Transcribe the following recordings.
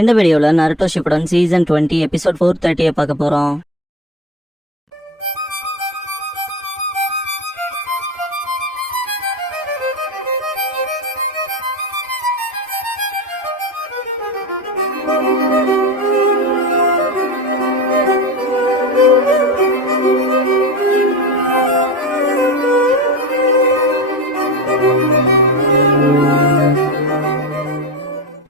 இந்த வீடியோல Naruto Shippuden season 20 episode 430 பார்க்க போறோம்.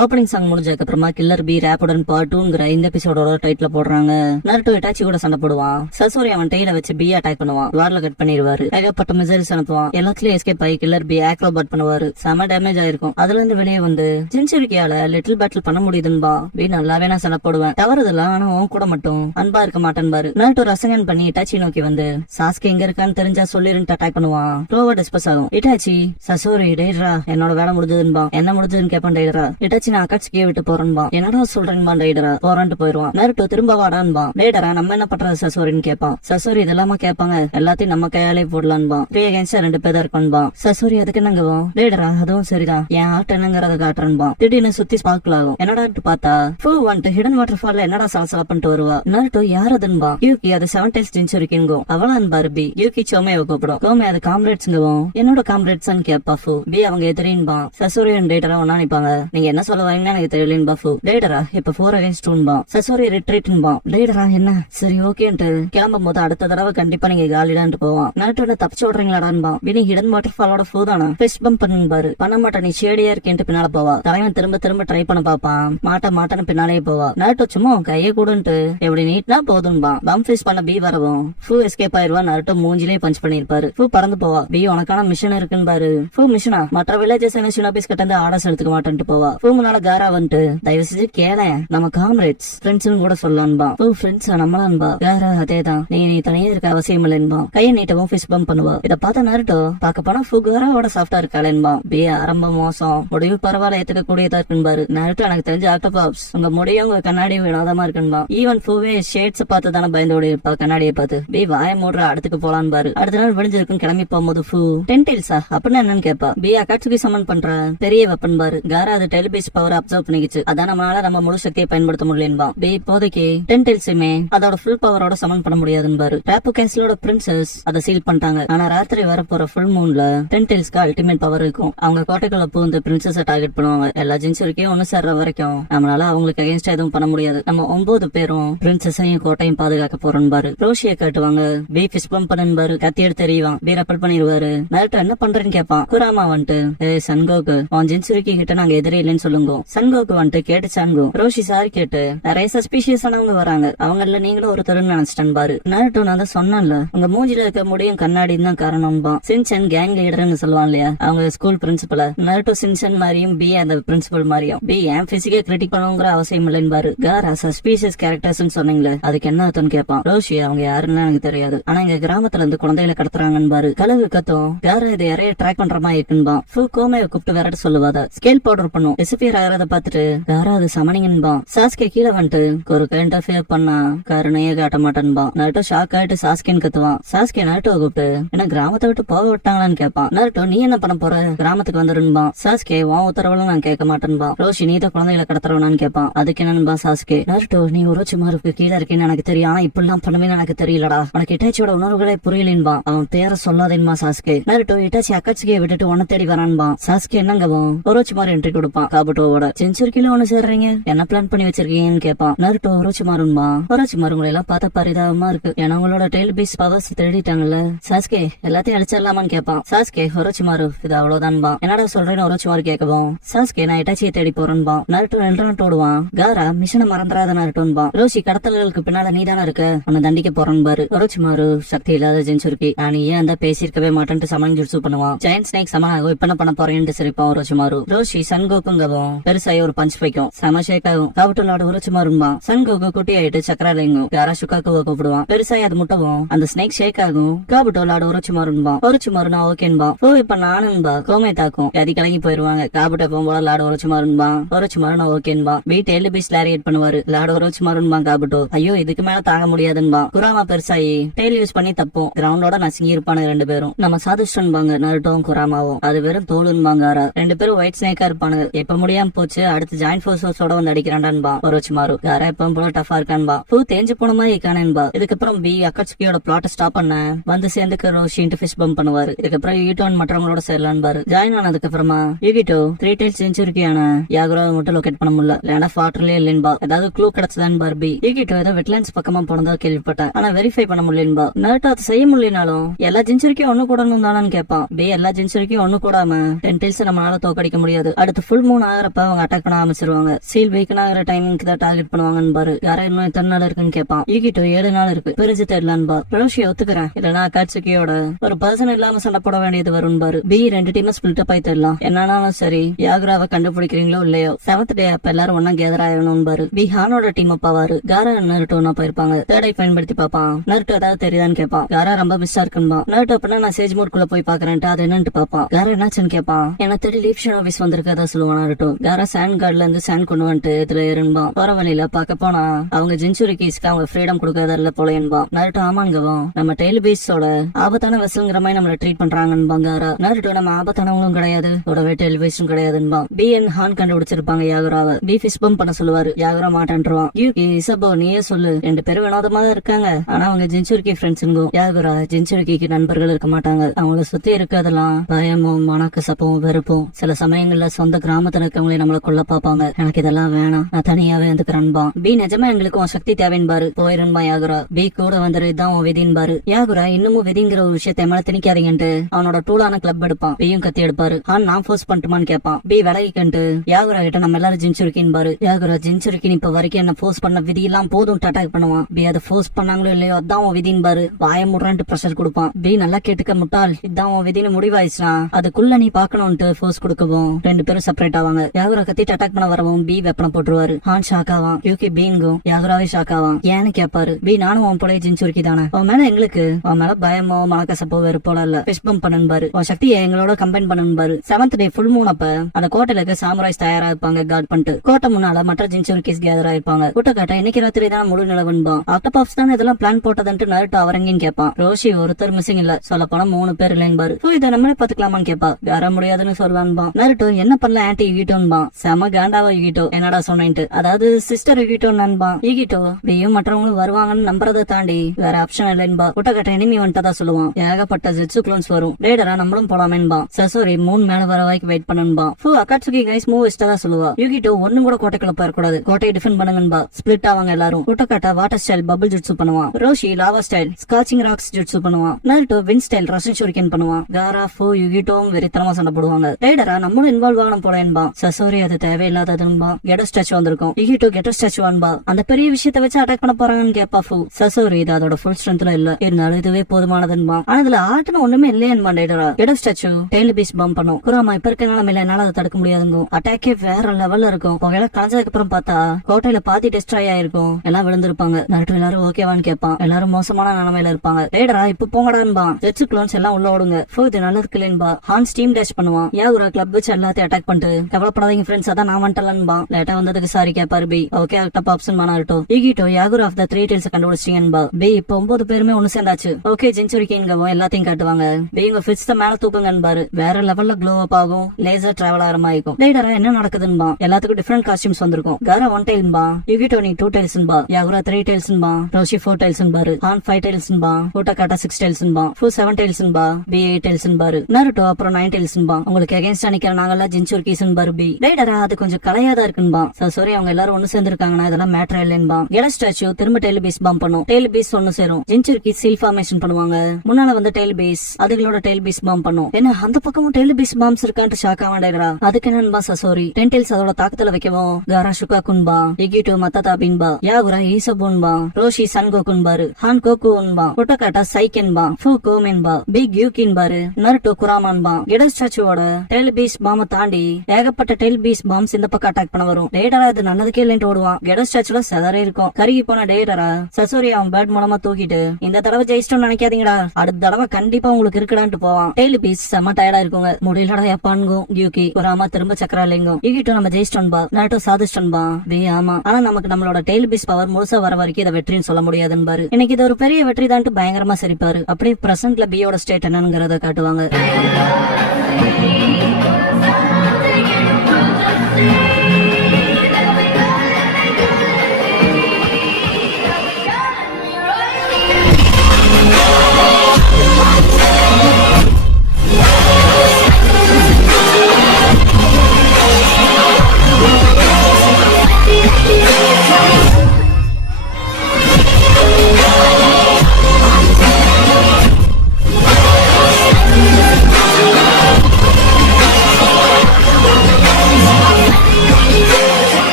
ஓப்பனிங் சாங் முடிஞ்சதுக்கு அப்புறமா கில்லர் பி ரேப்புடன் பார்ட் 2ங்கிற இந்த எபிசோடோட டைட்டில் போடுறாங்க. நருட்டோ இட்டாச்சி கூட சண்டை போடுவான். சசோரி அவன் டெய்ல வச்சு பி அட்டாக் பண்ணுவான். வார்ல கட் பண்ணிடுவாரு. ஏகப்பட்ட மிசைல்ஸ் அனுப்புவான். எல்லாத்துலயும் எஸ்கேப் ஆகி கில்லர் பி ஆக்ரோபாட் பண்ணுவாரு. செம டேமேஜ் ஆயிருக்கும். அதுல இருந்து வெளியே வந்து ஜின்சுரிக்கியால லிட்டில் பேட்டில் பண்ண முடியுதுன்பா. பி நல்லாவே நான் சண்டை போடுவேன். தவறுதெல்லாம் ஆனா உன் கூட மட்டும் அன்பா இருக்க மாட்டேன் பாரு. நருட்டோ ரசங்கன் பண்ணி இட்டாச்சி நோக்கி வந்து சாஸ்கே எங்க இருக்கான்னு தெரிஞ்சா சொல்லிருன்னு அட்டாக் பண்ணுவான். ரோவா டிஸ்பஸ் ஆகும். இட்டாச்சி சசோரி டெய்டரா என்னோட வேலை முடிஞ்சதுன்பா. என்ன முடிஞ்சதுன்னு கேப்பான் டெய்டரா. இட்டாச்சி நான் அக்காட்சிக்கே விட்டு போறேன்பா. என்னடா சொல்றேன்பா டெய்டரா. போறான்ட்டு போயிருவான். நருட்டோ திரும்ப வாடான்பா. டெய்டரா நம்ம என்ன பண்றது சசோரின்னு கேப்பான். சசோரி இதெல்லாமா கேட்பாங்க. எல்லாத்தையும் நம்ம கையாலே போடலான்பா. 3 against 2 பேர் தான் இருப்பான்பா. சசோரி அதுக்கு என்னங்குவோம். டெய்டரா அதுவும் சரிதான். என் ஆட்ட என்னங்கறத காட்டுறன்பா. திடீர்னு சுத்தி ஸ்பார்க்கிள் ஆகும். என்னடாட்டு பார்த்தா ஃபூ வந்துட்டு ஹிடன் வாட்டர் ஃபால்ல என்னடா சலசல பண்ணிட்டு வருவா. நருட்டோ யார் அதுன்பா. யூகி அது 7 times ஜின்சுரிக்கின்கும். அவளான் பி. யூகி சோமையை கூப்பிடும். கோமே அது காம்ரேட்ஸ்ங்குவோம். என்னோட காம்ரேட்ஸ் கேப்பா ஃபூ. பி அவங்க எதிரின்பா. சசோரி டெய்டரா ஒன்னா நிப்பாங்க. நீங்க என்ன சொல்ல வரீங்கன்னு எனக்கு தெரியலன்பா ஃபூ. டெய்டரா இப்ப 4 against 2 சசோரி ரிட்ரீட்ன்பா. டெய்டரா என்ன சரி ஓகேன்ட்டு கிளம்பும் போது அடுத்த தடவை கண்டிப்பா நீங்க காலிடான்ட்டு போவான். நருட்டோ தப்பிச்சு ஓடுறீங்களாடான்பா. வினி ஹிடன் வாட்டர் ஃபாலோட ஃபூ தானா ஃபெஸ்ட் பம்ப் பண்ணுபாரு. பண்ண மாட்டா நீ ஷேடியா இருக்கேன்ட்டு பின்னால போவா. தலைவன் திரும்ப திரும்ப ட்ரை பண்ண பாப்பான். மாட்டான்னு பின்னாலே போவா. நருட்டோ சும்மா கையை கூடன்ட்டு எப்படி நீட்னா போதும்பா. பம்ப் ஃபேஸ் பண்ண பி வரவும் ஃபூ எஸ்கேப் ஆயிருவா. நருட்டோ மூஞ்சிலே பஞ்ச் பண்ணிருப்பாரு. ஃபூ பறந்து போவா. பி உனக்கான மிஷன் இருக்குன்னு பாரு. ஃபூ மிஷனா மற்ற வில்லேஜஸ் என்ன ஷினோபிஸ் கிட்ட இருந்து ஆர்டர்ஸ் எடுத்துக்க மாட்டேன்ட்டு போவா. ஃபூ முன்னால காரா வந்துட்டு தயவு செஞ்சு கேள நம்ம காம்ரேட்ஸ் ஃப்ரெண்ட்ஸ் கூட சொல்லலான்பா. ஃபூ ஃப்ரெண்ட்ஸா நம்மளான்பா. காரா அதேதான் நீ தனியா இருக்க அவசியம் இல்லைன்பா. கையை நீட்டவும் ஃபிஸ் பம்ப் பண்ணுவா. இத பார்த்தா நருட்டோ பாக்க போனா ஃபூ காராவோட சாஃப்டா இருக்காளேன்பா. பி ஆரம்ப மோசம் முடிவு பரவாயில்ல ஏத்துக்க கூடியதா இருக்குன்பாரு. நருட்டோ எனக்கு தெரிஞ்ச ஆக்டோபாப்ஸ் உங்க முடியும் உங்க கண்ணாடியும் வினோதமா இருக்குன்பா. ஈவன் ஃபூவே ஷேட்ஸ் பார்த்து தானே பயந்து ஓடி இருப்பா கண்ணாடியை பார்த்து. பி வாய மூடுற அடுத்துக்கு போலான்னு பாரு. அடுத்த நாள் விடிஞ்சிருக்கும் கிளம்பி போகும்போது ஃபூ டென்டெயில்ஸா அப்படின்னு என்னன்னு கேப்பா. பி அக்காட்சுக்கு சமன் பண்ற பெரிய வெப்பன் பாரு. காரா அது டெலிபேஸ் பவர் அப்சர்வ் பண்ணிக்கிச்சு. அதான் நம்மளால நம்ம முழு சக்தியை பயன்படுத்த முடியலன்பா. பி இப்போதைக்கு டென்டெயில்ஸுமே அதோட ஃபுல் பவரோட சமன் பண்ண முடியாதுன்னு. ராப்பு கேன்சலோட பிரின்சஸ் அதை சீல் பண்ணிட்டாங்க. ஆனா ராத்திரி வர போற ஃபுல் மூன்ல டென்டெயில்ஸ்க்கு அல்டிமேட் பவர் இருக்கும். அவங்க கோட்டைக்குள்ள பூந்து பிரின்சஸை டார்கெட் பண்ணுவாங்க. எல்லா ஜின்சுரிக்கையும் ஒண்ணு சேர்ற வரைக்கும் நம்மளால அவங்களுக்கு அகேன்ஸ்டா எதுவும் பண்ண முடியாது. நம்ம 9 பேரும் பிரின்சஸையும் கோட்டையும் பாதுகாக்க போறோம் பாரு. ரோஷியை காட்டுவாங்க. பி ஃபிஸ் பம்ப் பண்ணு பாரு. கத்தி எடுத்து எறிவான். பி ரப்பல் பண்ணிடுவாரு. நருட்டோ என்ன பண்றேன்னு கேப்பான். குராமா வந்துட்டு சன்கோக்கு உன் ஜின்சுரிக்கி கிட்ட நாங்க எதிரே இல்லைன்னு சொல்லுங்க. சன்கோக்கு வந்துட்டு கேட்டு சான்கு ரோஷி சாரி கேட்டு நிறைய சஸ்பிஷியஸ் ஆனவங்க வராங்க. அவங்கள நீங்களும் ஒருத்தருன்னு நினைச்சிட்டேன் பாரு. நருட்டோ நான் தான் சொன்னேன்ல உங்க மூஞ்சில இருக்க முடியும் கண்ணாடின்னு தான் காரணம்பா. சின்சன் கேங் லீடர்னு சொல்லுவான் இல்லையா அவங்க ஸ்கூல் பிரின்சிபல். நருட்டோ சின்சன் மாதிரியும் பி அந்த பிரின்சிபல் மாதிரியும். பி என் பிசிக்கே கிரிட்டிக் பண்ணுங்கிற அவசியம் இல்லைன்னு பாரு. காரா சஸ்பிஷியஸ் கேரக்டர்ஸ் சொன்னீங்களே அதுக்கு என்ன அர்த்தம்னு கேட்பான். ரோஷி அவங்க யாருன்னு எனக்கு தெரியாது. ஆனா எங்க கிராமத்துல இருந்து குழந்தைகளை கடத்துறாங்கன்னு பாரு. கலவு கத்தும். காரா இதை யாரைய ட்ராக் பண்ற மாதிரி இருக்குன்பா. ஃபூ கோமையை கூப்பிட்டு விரட்ட சொல்லுவாத. ஸ்கேல் பவுடர் பண்ணும். டிசப்பியர் ஆகிறத பாத்துட்டு காரா அது சமனிங்கன்பா. சாஸ்கே கீழே வந்துட்டு ஒரு இன்டர்ஃபியர் பண்ணா கருணையே காட்ட மாட்டேன்பா. நருட்டோ ஷாக் ஆயிட்டு சாஸ்கேன்னு கத்துவான். சாஸ்கே நருட்டோ கூப்பிட்டு என்ன கிராமத்தை விட்டு போக விட்டாங்களான்னு கேட்பான். நருட்டோ நீ என்ன பண்ண போற கிராமத்துக்கு வந்துருன்பா. சாஸ்கே உன் உத்தரவுல நான் கேட்க மாட்டேன்பா. ரோஷி நீ தான் குழந்தைகளை கடத்துறவனான்னு கேட்பான். அதுக்கு என்னன்பா சாஸ்கே. நருட்டோ நீ உரோச்சிமாருக்கு கீழே இருக்கேன்னு எனக்கு தெரியும். ஆனா இப்படிலாம் பண்ணுவேன்னு எனக்கு தெரியலடா. உனக்கு இட்டாச்சியோட உணர்வுகளே புரியலின்பா. அவன் பேரை சொல்லாதேன்பா சாஸ்கே. நருட்டோ இட்டாச்சி அக்காட்சியை விட்டுட்டு உன்ன தேடி வரான்பா. சாஸ்கே என்னங்கவும் உரோச்சிமார் என்ட்ரி கொடுப்பான். காபுட்டோவோட சென்சுரிக்கில ஒண்ணு சேர்றீங்க என்ன பிளான் பண்ணி வச்சிருக்கீங்கன்னு கேட்பான். நருட்டோ உரோச்சிமாருன்பா. உரோச்சிமாருங்களை எல்லாம் பார்த்தா பரிதாபமா இருக்கு. ஏன்னா உங்களோட டெய்ல் பீஸ் பவர்ஸ் திருடிட்டாங்கல்ல. சாஸ்கே எல்லாத்தையும் அடிச்சிடலாமான்னு கேட்பான். சாஸ்கே உரோச்சிமாரு இது அவ்வளவுதான்பா. என்னடா சொல்றேன்னு உரோச்சிமாரு கேட்கவும் சாஸ்கே நான் இட்டாச்சியை தேடி போறேன்பா. நருட்டோ நின்றான் ஓடுவான். காரா மிஷனை மறந்துடாத நருட்டோன்பா. ரோஷி கடத்தல்களுக்கு பின்னால நீதானா இருக்க உன்னை தண்டிக்க போறேன் பாரு. உரோச்சிமாரு சக்தி இல்லாத ஜென்சுரிக்கி நான் ஏன் அந்த பேசியிருக்கவே மாட்டேன்ட்டு சமன் ஜுட்சு பண்ணுவான். ஜெயண்ட் ஸ்னேக் சமனாகும். இப்ப என்ன பண்ண போறேன்னு சிரிப்பான் உரோச்சிமாரு. ரோஷி சன்கோக்குங்கவும் பெருசாயி ஒரு பஞ்ச் வைக்கும். செம ஷேக் ஆகும். காவட்டோட உரோச்சிமாரும்பா. சன்கோக்கு குட்டி ஆயிட்டு சக்கராலைங்கும். காரா சுக்காக்குவ கூப்பிடுவான். பெருசாயி அது முட்டவும் அந்த ஸ்னேக் ஷேக் ஆகும். காபுட்டோட உரோச்சிமாருன்பா. உரோச்சிமாருனா ஓகேன்பா. ஓ இப்ப நானுன்பா கோமை தாக்கும். அதி கலங்கி போயிருவாங்க. காபுட்ட போகும்போது லாடு உரோச்சிமாருன்பா. உரோச்சிமாருனா ஓகேன்பா. வீட்டு எல்லு பீஸ் லாரியேட் பண்ணுவாரு. லாடு உரோச்சிமாருன்பா. காபுட்டோ ஐயோ இதுக்கு மேல தாங்க முடியாதுன்பா. குராமா பெருசாயி டெய்ல் யூஸ் பண்ணி தப்போம். கிரவுண்டோட நசுங்கி இருப்பானு 2 பேரும். நம்ம சாதுஷ்டன்பாங்க நருட்டோவும் குராமாவும். அது வெறும் தோலுன்பாங்க. 2 பேரும் ஒயிட் ஸ்னேக்கா இருப்பானு. எப்ப முடியாம தெரியாம போச்சு, அடுத்து ஜாயின் போர்ஸோட வந்து அடிக்கிறான்டான்பா ஒரோச்சிமாரு. காரா எப்பவும் போல டஃபா இருக்கான்பா. பூ தேஞ்சு போன மாதிரி இருக்கானேன்பா. இதுக்கப்புறம் பி அக்கட்சுகியோட பிளாட்ட ஸ்டாப் பண்ண வந்து சேர்ந்துக்க ரோஷின்ட்டு ஃபிஷ் பம்ப் பண்ணுவாரு. இதுக்கப்புறம் யூகிட்டோ மற்றவங்களோட சேரலான்பாரு. ஜாயின் ஆனதுக்கு அப்புறமா யூகிட்டோ 3 டைல்ஸ் செஞ்சுரிக்கான யாகுராவை மட்டும் லொகேட் பண்ண முடியல, இல்லைன்னா ஃபாட்டர்லயே இல்லைன்பா. ஏதாவது க்ளூ கிடைச்சதான் பி. யூகிட்டோ ஏதோ வெட்லாண்ட்ஸ் பக்கமா போனதா கேள்விப்பட்டேன், ஆனா வெரிஃபை பண்ண முடியலன்பா. நருட்டோ அதை செய்ய முடியலனாலும் எல்லா ஜென்சுரிக்கும் ஒண்ணு கூடணும் தானு கேட்பான். பி எல்லா ஜென்சுரிக்கும் ஒண்ணு கூடாம 10 டைல்ஸ் நம்மளால தோக்கடிக்க முடியாது. அடுத்து ஃபுல் மூன் ஆகிறப்ப அவங்க அட்டாக் பண்ண ஆரம்பிச்சிருவாங்க. சீல் வீக்கன் ஆகிற டைமிங்க்கு தான் டார்கெட் பண்ணுவாங்கன்னு பாரு. யாரா இன்னும் எத்தனை நாள் இருக்குன்னு கேட்பான். யூகிட்டோ 7 நாள் இருக்கு, பிரிஞ்சு தேடலான்பா. ரோஷியை ஒத்துக்கிறேன், இல்லன்னா அக்காட்சுகியோட ஒரு பர்சன் இல்லாம சண்டை போட வேண்டியது வரும் பாரு. பி 2 டீம் ஸ்பிளிட் அப் ஆயி தேடலாம். என்னாலும் சரி, யாகுராவை கண்டுபிடிக்கிறீங்களோ இல்லையோ 7th டே அப்ப எல்லாரும் ஒன்னா கேதர் ஆகணும் பாரு. பி ஹானோட டீம் அப் ஆவாரு. காரா நருட்டோனா போயிருப்பாங்க. தேர்ட் ஐ பயன்படுத்தி பாப்பான். நருட்டோ ஏதாவது தெரியுதான்னு கேட்பான். காரா ரொம்ப மிஸ்ஸா இருக்குன்பா. நருட்டோ அப்படின்னா நான் சேஜ் மோட்குள்ள போய் பாக்குறேன்ட்டு அது என்னன்னு பாப்பான். காரா என்னாச்சுன்னு கேட்பான். எனக்கு தேடி லீப்ஷன் ஆபீஸ் வந்திருக்கதா சொல்லுவான் நருட்டோ. காரா சாண்ட் கார்ட்ல இருந்து சாண்ட் கொண்டு வந்துட்டு இதுல ஏறுன்பா. போற வழியில பாக்க போனா அவங்க ஜென்சுரி கேஸ்க்கு அவங்க ஃப்ரீடம் கொடுக்கறதுல போல என்பா. நருட்டோ ஆமாங்கவம் நம்ம டெய்ல் பேஸோட ஆபத்தான வெசல்ங்கிற மாதிரி நம்மள ட்ரீட் பண்றாங்கன்னு காரா. நருட்டோ நம்ம ஆபத்தானவங்களும் கிடையாது, கூடவே டெய்ல் பேஸும் கிடையாதுன்பா. பி அண்ட் ஹான் கண்டுபிடிச்சிருப்பாங்க யாகுராவை. பி ஃபிஷ் பம்ப் பண்ண சொல்லுவாரு. யாகுரா மாட்டான்றான். யூகி இசபோ நீயே சொல்லு, 2 பேரும் வினோதமா தான் இருக்காங்க, ஆனா அவங்க ஜென்சுரிக்கி ஃப்ரெண்ட்ஸுங்கோ. யாகுரா ஜென்சுரிக்கு நண்பர்கள் இருக்க மாட்டாங்க, அவங்கள சுத்தி இருக்கிறதெல்லாம் பயமும் மனக்கசப்பும் வெறுப்பும். சில சமயங்கள்ல சொந்த கிராமத்துல இருக்கவங்களே நம்மள கொல்ல பாப்பாங்க. எனக்கு இதெல்லாம் வேணாம், நான் தனியாவே இருந்துக்கிறேன்பா. பி நிஜமா எங்களுக்கு உன் சக்தி தேவைன்பாரு. போயிருன்பா யாகுரா. பி கூட வந்துரு, இதான் உன் விதின்பாரு. யாகுரா இன்னமும் விதிங்கிற ஒரு விஷயத்தை மேல திணிக்காதீங்கன்ட்டு அவனோட டூலான கிளப் எடுப்பான். பியும் கத்தி எடுப்பாரு. ஹான் நான் ஃபோர்ஸ் பண்ணட்டுமான்னு கேட்பான். பி விலகிக்கண்டு யாகுரா கிட்ட நம்ம எல்லாரும் ஜென்சுரிக்கின்பாரு. யாகுரா ஜென்சுரிக்கின் இப்ப வரைக்கும் என்ன ஃபோர்ஸ் பண்ண விதி எல்லாம் போதும் அட்டாக் பண்ணுவான். பி அதை ஃபோர்ஸ் பண்ணாங்களோ இல்லையோ அதான் உன் விதின்பாரு. வாய முடுறான்ட்டு பிரஷர் கொடுப்பான். பி நல்லா கேட்டுக்க முட்டாள், இதான் உன் விதின்னு முடிவாயிடுச்சுனா அதுக்குள்ள நீ பாக்கணும்ட்டு ஃபோர்ஸ் கொடுக்கவும் 2 பேரும் செப்பரேட் ஆவாங்க. யாகுரா கத்திட்டு அட்டாக் பண்ண வரவும் பி வெப்பனை போட்டுருவாரு. ஹான் ஷாக் ஆவான். யூகி பீங்கும் யாகுராவே ஷாக் ஆவான். ஏன்னு கேட்பாரு. பி நானும் உன் போல ஜென்சுரிக்கி தானே, உன் மேல எங்களுக்கு உன் மேல பயமோ மனக்கசப்போ வெறுப்போல இல்ல, ஃபிஷ் பம்ப் பண்ணுபாரு. உன் சக்தியை எங்களோட கம்பைன் பண்ணுபாரு. 7th டே ஃபுல் மூன் அப்ப அந்த கோட்டையில இருக்க சாமுராய்ஸ் தயாரா இருப்பாங்க கார்ட் பண்ணிட்டு. கோட்டை முன்னால மற்ற ஜென்சுரிக்கிஸ் கேதர் ஆயிருப்பாங்க. கூட்டக்காட்ட இன்னைக்கு ராத்திரி தான் முழு நிலவன்பா. ஆக்டோபஸ் தான் இதெல்லாம் பிளான் போட்டதுன்ட்டு நருட்டோ அவரங்கின்னு கேட்பான். ரோஷி ஒருத்தர் மிஸ்ஸிங் இல்ல, சொல்ல போனா 3 பேர் இல்லைன்பாரு. இதை நம்மளே பாத்துக்கலாமான்னு கேப்பா. வேற முடியாதுன்னு சொல்லலான்பா. நருட்டோ என்ன பண்ணல ஆன்டி யூகிட்டோன்பா. செம காண்டாவா யூகிட்டோ என்னடா சொன்னேன்ட்டு, அதாவது சிஸ்டர் யூகிட்டோ நண்பா. யூகிட்டோ பியும் மற்றவங்களும் வருவாங்கன்னு நம்புறதை தாண்டி வேற ஆப்ஷன் இல்லைன்பா. கூட்டக்காட்ட எனிமி வந்துட்டதா சொல்லுவான். ஏகப்பட்ட ஜெட்சு க்ளோன்ஸ் வரும். ரேடரா நம்மளும் போலாமேன்பா. சசோரி 3 மேல வர வரைக்கும் வெயிட் பண்ணுன்பா. அக்காட்சுகி கைஸ் மூவ் இஷ்டதா சொல்லுவா. யூகிட்டோ ஒண்ணு கூட கோட்டைக்குள்ள போயிடக்கூடாது, கோட்டையை டிஃபெண்ட் பண்ணுங்கன்பா. ஸ்பிளிட் ஆவாங்க எல்லாரும். கூட்டக்காட்ட வாட்டர் ஸ்டைல் பபிள் ஜுட்சு பண்ணுவான். Roshi lava style scorching rocks jutsu பண்ணுவான். Naruto wind style rasenshuriken பண்ணுவான். காரா ஃபோ யூகிட்டோவும் வெறித்தனமா சண்டை போடுவாங்க. ரேடரா நம்மளும் இன்வால்வ் ஆகணும் போலேன்பா. சசோரி அது தேவையில்லாததுன்பா. கெட்டோ ஸ்டாச்சு வந்திருக்கும். யூகிட்டோ கெட்டோ ஸ்டாச்சு வான்பா. அந்த பெரிய விஷயத்தை வச்சு அட்டாக் பண்ண போறாங்கன்னு கேப்பா ஃபு. சசோரி இது அதோட ஃபுல் ஸ்ட்ரென்த்ல இல்ல, இருந்தாலும் இதுவே போதுமானதுன்பா. ஆனா இதுல ஆட்டுன்னு ஒண்ணுமே இல்லையன்பா. ரேடரா Gedo statue tail beast bomb பண்ணும். குராமா இப்ப இருக்க நிலைமையில என்னால அதை தடுக்க முடியாதுங்க. அட்டாக்கே வேற லெவல்ல இருக்கும். புகையில கலஞ்சதுக்கு அப்புறம் பார்த்தா கோட்டையில பாதி டெஸ்ட்ராய் ஆயிருக்கும், எல்லாம் விழுந்திருப்பாங்க. நருட்டோ எல்லாரும் ஓகேவான்னு கேட்பான். எல்லாரும் மோசமான நிலைமையில இருப்பாங்க. ரேடரா இப்ப போங்கடான்பா. ஜெட்சு க்ளோன்ஸ் எல்லாம் உள்ள ஓடுங்க. இது நல்லதுக்கு இல்லைன்பா. ஹான் ஸ்டீம் டேஷ் பண்ணுவான். யாகுரா கிளப் வச்சு எல்லாத்தையும் அட்டாக் பண்ணிட்டு கவலைப்படாதீங்க ஃப்ரெண்ட்ஸ், அதான் நான் வந்துட்டலன்பா. லேட்டா வந்ததுக்கு சாரி கேப்பாரு பி. ஓகே அக்டப் option Naruto. Yugito Yagura of the 3 tails கண்டுபிடிச்சிட்டீங்கன்பா. பி இப்ப 9 பேருமே ஒண்ணு சேர்ந்தாச்சு. ஓகே ஜென்சுரிக்கின்கவும் எல்லாத்தையும் காட்டுவாங்க. பி உங்க ஃபிட்ஸ் மேல தூக்குங்கன்பாரு. வேற லெவல்ல க்ளோ அப் ஆகும். லேசர் டிராவல் ஆரம்பிக்கும். ரேடரா என்ன நடக்குதுன்பா. எல்லாத்துக்கும் டிஃபரெண்ட் காஸ்டியூம்ஸ் வந்திருக்கும். காரா 1 டைல்ன்பா. யூகிட்டோ நீ 2 டைல்ஸ்ன்பா. யாகுரா 3 டைல்ஸ்ன்பா. ரோஷி 4 டைல்ஸ்ன்பாரு. ஹான் 5 டைல்ஸ்ன்பா. கூட்டக்காட்டா 6 டைல்ஸ்ன்பா. ஃபு 7 டைல்ஸ்ன்பா. பி 8 டைல்ஸ்ன்பாரு. நருட்டோ அப்புறம் 9 டைல்ஸ்ன்பா. உங்களுக்கு அகைன்ஸ்டா நிக்கிற நாங்கெல்லாம் ஜென்சுரிக்கிஸ்ன்பாரு பி. ரேடரா அது கொஞ்சம் கலையாதா இருக்குன்பா. சாரி அவங்க எல்லாரும் ஒண்ணு சேர்ந்திருக்காங்கன்னா இதெல்லாம் மேட்டர் இல்லைன்பா. கெட ஸ்டாச்சு திரும்ப டெய்ல் பேஸ் பம்ப் பண்ணும். டெய்ல் பேஸ் ஒண்ணு சேரும். ஜென்சுரிக்கி சீல் ஃபார்மேஷன் பண்ணுவாங்க. முன்னால வந்து டெய்ல் பேஸ் அதுகளோட டெய்ல் பேஸ் பம்ப் பண்ணும். என்ன அந்த பக்கமும் டெய்ல் பேஸ் பாம்ஸ் இருக்கான்ட்டு ஷாக் ஆவாண்டா. அதுக்கு என்னன்பா சசோரி 10 டைல்ஸ் அதோட தாக்கத்துல வைக்கவும். காரா ஷுகாக்குன்பா. யுகிட்டோ மத்ததாபின்பா. யாகுரா ஈசபுன்பா. ரோஷி சன்கோக்குன்பாரு. ஹான் கோக்குன்பா. கூட்டக்காட்டா சைக்கன்பா. ஃபு கோமென்பா. பிக் யூகின்பாரு. நருட்டோ குராமான்பா. கெட ஸ்டாச்சுவோட டெய்ல் பேஸ் பாம்ப தாண்டி ஏகப்பட்ட டெய்ல் பேஸ் பாம்ஸ் இந்த பக்கம் அட்டாக் பண்ண வரும். ரேடரா இது நல்லதுக்கே இல்லைன்னு ஓடுவான். கெட ஸ்டாச்சுல செதறே இருக்கும். கருகி போன ரேடரா சசோரி அவன் பேட் மூலமா தூக்கிட்டு இந்த தடவை ஜெயிச்சிட்டோம்னு நினைக்காதீங்கடா, அடுத்த தடவை கண்டிப்பா உங்களுக்கு இருக்குடான்ட்டு போவான். டெய்ல் பீஸ் செம்ம டயர்டா இருக்குங்க. முடியலடா எப்பான்கும். யூகி குராமா திரும்ப சக்கரா இல்லைங்கும். யூகிட்டோ நம்ம ஜெயிச்சிட்டோன்பா. நருட்டோ சாதிச்சிட்டோன்பா. பி ஆமா, ஆனா நமக்கு நம்மளோட டெய்ல் பீஸ் பவர் முழுசா வர வரைக்கும் இதை வெற்றின்னு சொல்ல முடியாதுன்பாரு. இன்னைக்கு இது ஒரு பெரிய வெற்றி தான்ட்டு பயங்கரமா சிரிப்பாரு. அப்படியே பிரசன்ட்ல பியோட ஸ்டேட் என்னங்கிறத காட்டுவாங்க.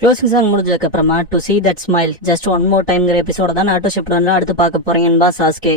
க்ளோசிங் சாங் முடிஞ்சதுக்கு அப்புறமா to see that smile just one more timeங்கிற எபிசோட தான் நாட்டோ ஷிப்டன் அடுத்து பார்க்க போறீங்கன்னு சாஸ்கே.